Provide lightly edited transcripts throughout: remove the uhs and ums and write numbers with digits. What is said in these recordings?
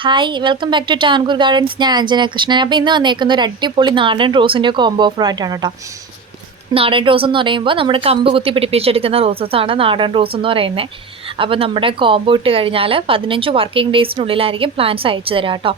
Hi welcome back to Tankoor gardens. ഞാൻ അഞ്ജന കൃഷ്ണൻ. അപ്പോൾ ഇന്ന് വന്നേക്കുന്ന ഒരു അടിപൊളി നാടൻ റോസിൻ്റെ കോംബോ ഓഫറായിട്ടാണ് കേട്ടോ. നാടൻ റോസ് എന്ന് പറയുമ്പോൾ നമ്മുടെ കമ്പ് കുത്തി പിടിപ്പിച്ചെടുക്കുന്ന റോസസാണ് നാടൻ റോസ് എന്ന് പറയുന്നത്. അപ്പോൾ നമ്മുടെ കോംബോ ഇട്ട് കഴിഞ്ഞാൽ 15 വർക്കിംഗ് ഡേയ്സിനുള്ളിലായിരിക്കും പ്ലാൻസ് അയച്ചു തരാം കേട്ടോ.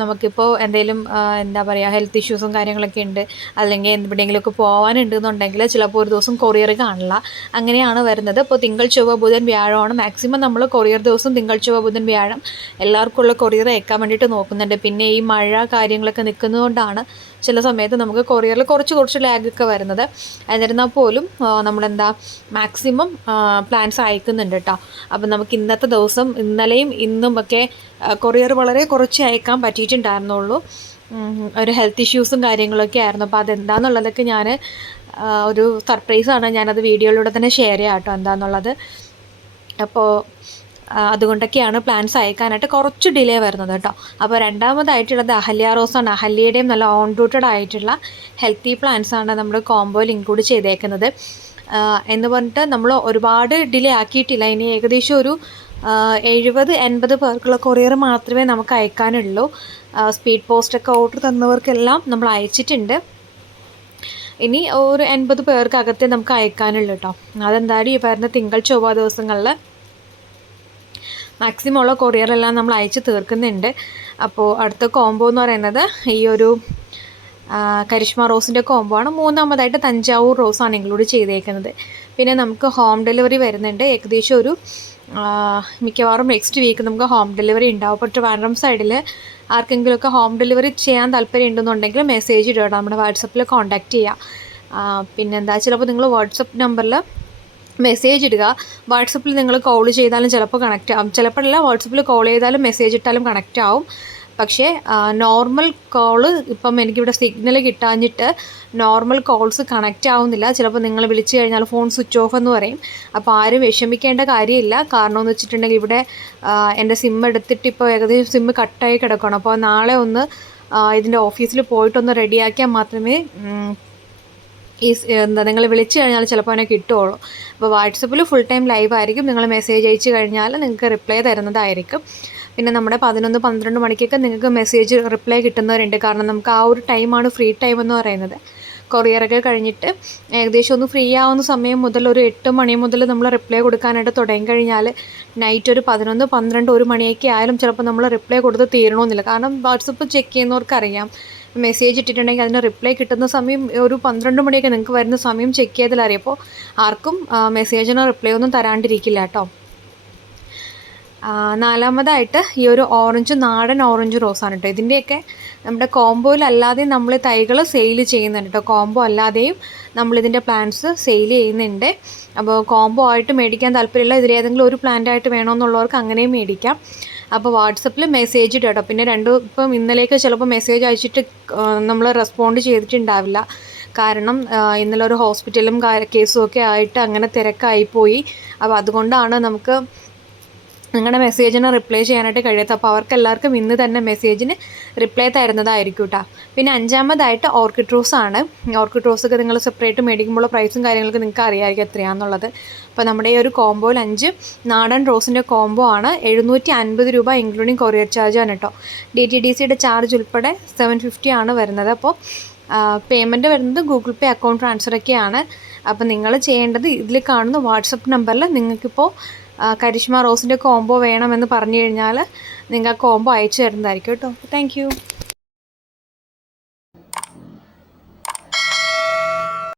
നമുക്കിപ്പോൾ എന്തെങ്കിലും എന്താ പറയുക ഹെൽത്ത് ഇഷ്യൂസും കാര്യങ്ങളൊക്കെ ഉണ്ട്, അല്ലെങ്കിൽ എവിടെയെങ്കിലുമൊക്കെ പോകാനുണ്ടെന്നുണ്ടെങ്കിൽ ചിലപ്പോൾ ഒരു ദിവസം കൊറിയർ കാണില്ല, അങ്ങനെയാണ് വരുന്നത്. ഇപ്പോൾ തിങ്കൾ ചൊവ്വ ബുധൻ വ്യാഴമാണ് മാക്സിമം നമ്മൾ കൊറിയർ ദിവസം തിങ്കൾ ചൊവ്വ ബുധൻ വ്യാഴം എല്ലാവർക്കും ഉള്ള കൊറിയർ അയക്കാൻ വേണ്ടിയിട്ട് നോക്കുന്നുണ്ട്. പിന്നെ ഈ മഴ കാര്യങ്ങളൊക്കെ നിൽക്കുന്നതുകൊണ്ടാണ് ചില സമയത്ത് നമുക്ക് കൊറിയറിൽ കുറച്ച് ലാഗൊക്കെ വരുന്നത്. എന്നിരുന്നാൽ പോലും നമ്മളെന്താ മാക്സിമം പ്ലാൻസ് അയക്കുന്നുണ്ട് കേട്ടോ. അപ്പം നമുക്ക് ഇന്നത്തെ ദിവസം ഇന്നലെയും ഇന്നും ഒക്കെ കൊറിയർ വളരെ കുറച്ച് അയക്കാൻ പറ്റിയിട്ടുണ്ടായിരുന്നുള്ളൂ. ഒരു ഹെൽത്ത് ഇഷ്യൂസും കാര്യങ്ങളൊക്കെ ആയിരുന്നു. അപ്പോൾ അതെന്താണെന്നുള്ളതൊക്കെ ഞാൻ ഒരു സർപ്രൈസാണ്, ഞാനത് വീഡിയോയിലൂടെ തന്നെ ഷെയർ ചെയ്യാം കേട്ടോ എന്താണെന്നുള്ളത്. അപ്പോൾ അതുകൊണ്ടൊക്കെയാണ് പ്ലാൻസ് അയക്കാനായിട്ട് കുറച്ച് ഡിലേ വരുന്നത് കേട്ടോ. അപ്പോൾ രണ്ടാമതായിട്ടുള്ളത് അഹല്യ റോസാണ്. അഹല്യയുടെയും നല്ല ഓൺ റൂട്ടഡ് ആയിട്ടുള്ള ഹെൽത്തി പ്ലാൻസാണ് നമ്മൾ കോംബോയിൽ ഇൻക്ലൂഡ് ചെയ്തേക്കുന്നത്. എന്ന് പറഞ്ഞിട്ട് നമ്മൾ ഒരുപാട് ഡിലേ ആക്കിയിട്ടില്ല. ഇനി ഏകദേശം ഒരു 70-80 പേർക്കുള്ള കൊറിയർ മാത്രമേ നമുക്ക് അയക്കാനുള്ളൂ. സ്പീഡ് പോസ്റ്റൊക്കെ ഓർഡർ തന്നവർക്കെല്ലാം നമ്മൾ അയച്ചിട്ടുണ്ട്. ഇനി ഒരു 80 പേർക്കകത്തേ നമുക്ക് അയക്കാനുള്ളൂ കേട്ടോ. അതെന്തായാലും ഈ വരുന്ന തിങ്കൾ ചൊവ്വ ദിവസങ്ങളിൽ മാക്സിമം ഉള്ള കൊറിയറെല്ലാം നമ്മൾ അയച്ച് തീർക്കുന്നുണ്ട്. അപ്പോൾ അടുത്ത കോംബോ എന്ന് പറയുന്നത് ഈ ഒരു കരിഷ്മ റോസിൻ്റെ കോംബോ ആണ്. മൂന്നാമതായിട്ട് തഞ്ചാവൂർ റോസാണ് ഇൻക്ലൂഡ് ചെയ്തേക്കുന്നത്. പിന്നെ നമുക്ക് ഹോം ഡെലിവറി വരുന്നുണ്ട്. ഏകദേശം ഒരു മിക്കവാറും നെക്സ്റ്റ് വീക്ക് നമുക്ക് ഹോം ഡെലിവറി ഉണ്ടാവും. അപ്പോൾ ട്രിവാൻഡ്രം സൈഡിൽ ആർക്കെങ്കിലുമൊക്കെ ഹോം ഡെലിവറി ചെയ്യാൻ താല്പര്യം ഉണ്ടെന്നുണ്ടെങ്കിൽ മെസ്സേജ് ഇടുക, നമ്മുടെ വാട്സപ്പിൽ കോൺടാക്റ്റ് ചെയ്യുക. പിന്നെന്താ, ചിലപ്പോൾ നിങ്ങൾ വാട്സപ്പ് നമ്പറിൽ മെസ്സേജ് ഇടുക. വാട്സപ്പിൽ നിങ്ങൾ കോൾ ചെയ്താലും ചിലപ്പോൾ കണക്റ്റ് ആവും, ചിലപ്പോഴല്ല വാട്സപ്പിൽ കോൾ ചെയ്താലും മെസ്സേജ് ഇട്ടാലും കണക്റ്റ് ആവും. പക്ഷേ നോർമൽ കോള് ഇപ്പം എനിക്കിവിടെ സിഗ്നൽ കിട്ടാഞ്ഞിട്ട് നോർമൽ കോൾസ് കണക്റ്റ് ആവുന്നില്ല. ചിലപ്പോൾ നിങ്ങൾ വിളിച്ചു കഴിഞ്ഞാൽ ഫോൺ സ്വിച്ച് ഓഫ് എന്ന് പറയും. അപ്പോൾ ആരും വിഷമിക്കേണ്ട കാര്യമില്ല. കാരണം എന്ന് വെച്ചിട്ടുണ്ടെങ്കിൽ ഇവിടെ എൻ്റെ സിം എടുത്തിട്ട് ഇപ്പോൾ ഏകദേശം സിം കട്ടായി കിടക്കണം. അപ്പോൾ നാളെ ഒന്ന് ഇതിൻ്റെ ഓഫീസിൽ പോയിട്ടൊന്ന് റെഡിയാക്കിയാൽ മാത്രമേ എന്താ നിങ്ങൾ വിളിച്ചു കഴിഞ്ഞാൽ ചിലപ്പോൾ അതിനെ കിട്ടുകയുള്ളൂ. അപ്പോൾ വാട്സപ്പിൽ ഫുൾ ടൈം ലൈവ് ആയിരിക്കും. നിങ്ങൾ മെസ്സേജ് അയച്ചു കഴിഞ്ഞാൽ നിങ്ങൾക്ക് റിപ്ലൈ തരുന്നതായിരിക്കും. പിന്നെ നമ്മുടെ 11-12 മണിക്കൊക്കെ നിങ്ങൾക്ക് മെസ്സേജ് റിപ്ലൈ കിട്ടുന്നവരുണ്ട്. കാരണം നമുക്ക് ആ ഒരു ടൈമാണ് ഫ്രീ ടൈം എന്ന് പറയുന്നത്. കൊറിയറൊക്കെ കഴിഞ്ഞിട്ട് ഏകദേശം ഒന്ന് ഫ്രീ ആവുന്ന സമയം മുതൽ ഒരു 8 മണി മുതൽ നമ്മൾ റിപ്ലൈ കൊടുക്കാനായിട്ട് തുടങ്ങി കഴിഞ്ഞാൽ നൈറ്റ് ഒരു 11-12-1 മണിയൊക്കെ ആയാലും ചിലപ്പോൾ നമ്മൾ റിപ്ലൈ കൊടുത്ത് തീരണമെന്നില്ല. കാരണം വാട്സപ്പ് ചെക്ക് ചെയ്യുന്നവർക്കറിയാം മെസ്സേജ് ഇട്ടിട്ടുണ്ടെങ്കിൽ അതിന് റിപ്ലൈ കിട്ടുന്ന സമയം ഒരു 12 മണിയൊക്കെ നിങ്ങൾക്ക് വരുന്ന സമയം ചെക്ക് ചെയ്താൽ അറിയപ്പോൾ ആർക്കും മെസ്സേജിന് റിപ്ലൈ ഒന്നും തരാണ്ടിരിക്കില്ല കേട്ടോ. നാലാമതായിട്ട് ഈ ഒരു നാടൻ ഓറഞ്ച് റോസാണ് കേട്ടോ. ഇതിൻ്റെയൊക്കെ നമ്മുടെ കോംബോയിലല്ലാതെ നമ്മൾ തൈകൾ സെയിൽ ചെയ്യുന്നുണ്ട് കേട്ടോ. കോംബോ അല്ലാതെയും നമ്മളിതിൻ്റെ പ്ലാന്റ്സ് സെയിൽ ചെയ്യുന്നുണ്ട്. അപ്പോൾ കോംബോ ആയിട്ട് മേടിക്കാൻ താല്പര്യമില്ല, ഇതിലേതെങ്കിലും ഒരു പ്ലാന്റ് ആയിട്ട് വേണമെന്നുള്ളവർക്ക് അങ്ങനെയും മേടിക്കാം. അപ്പോൾ വാട്സപ്പിൽ മെസ്സേജ് ഇടുക കേട്ടോ. പിന്നെ ഇപ്പം ഇന്നലേക്ക് ചിലപ്പോൾ മെസ്സേജ് അയച്ചിട്ട് നമ്മൾ റെസ്പോണ്ട് ചെയ്തിട്ടുണ്ടാവില്ല. കാരണം ഇന്നലെ ഒരു ഹോസ്പിറ്റലും കേസും ഒക്കെ ആയിട്ട് അങ്ങനെ തിരക്കായിപ്പോയി. അപ്പോൾ അതുകൊണ്ടാണ് നമുക്ക് നിങ്ങളുടെ മെസ്സേജിന് റിപ്ലൈ ചെയ്യാനായിട്ട് കഴിയാത്ത. അപ്പോൾ അവർക്കെല്ലാവർക്കും ഇന്ന് തന്നെ മെസ്സേജിന് റിപ്ലൈ തരുന്നതായിരിക്കും കേട്ടോ. പിന്നെ അഞ്ചാമതായിട്ട് ഓർക്കിഡ് റോസാണ്. ഓർക്കിഡ് റോസൊക്കെ നിങ്ങൾ സെപ്പറേറ്റ് മേടിക്കുമ്പോൾ പ്രൈസും കാര്യങ്ങളൊക്കെ നിങ്ങൾക്ക് അറിയാമായിരിക്കും എത്രയാണെന്നുള്ളത്. അപ്പോൾ നമ്മുടെ ഈ ഒരു കോംബോയിൽ 5 നാടൻ റോസിൻ്റെ കോംബോ ആണ്. 750 രൂപ ഇൻക്ലൂഡിങ് കൊറിയർ ചാർജാണ് കേട്ടോ. DTDCയുടെ ചാർജ് ഉൾപ്പെടെ 750 ആണ് വരുന്നത്. അപ്പോൾ പേയ്മെൻറ്റ് വരുന്നത് ഗൂഗിൾ പേ അക്കൗണ്ട് ട്രാൻസ്ഫറൊക്കെയാണ്. അപ്പോൾ നിങ്ങൾ ചെയ്യേണ്ടത് ഇതിൽ കാണുന്ന വാട്സപ്പ് നമ്പറിൽ നിങ്ങൾക്കിപ്പോൾ കരിഷ്മ റോസിൻ്റെ കോംബോ വേണമെന്ന് പറഞ്ഞു കഴിഞ്ഞാൽ നിങ്ങൾ ആ കോംബോ അയച്ചു തരുന്നതായിരിക്കും കേട്ടോ. താങ്ക്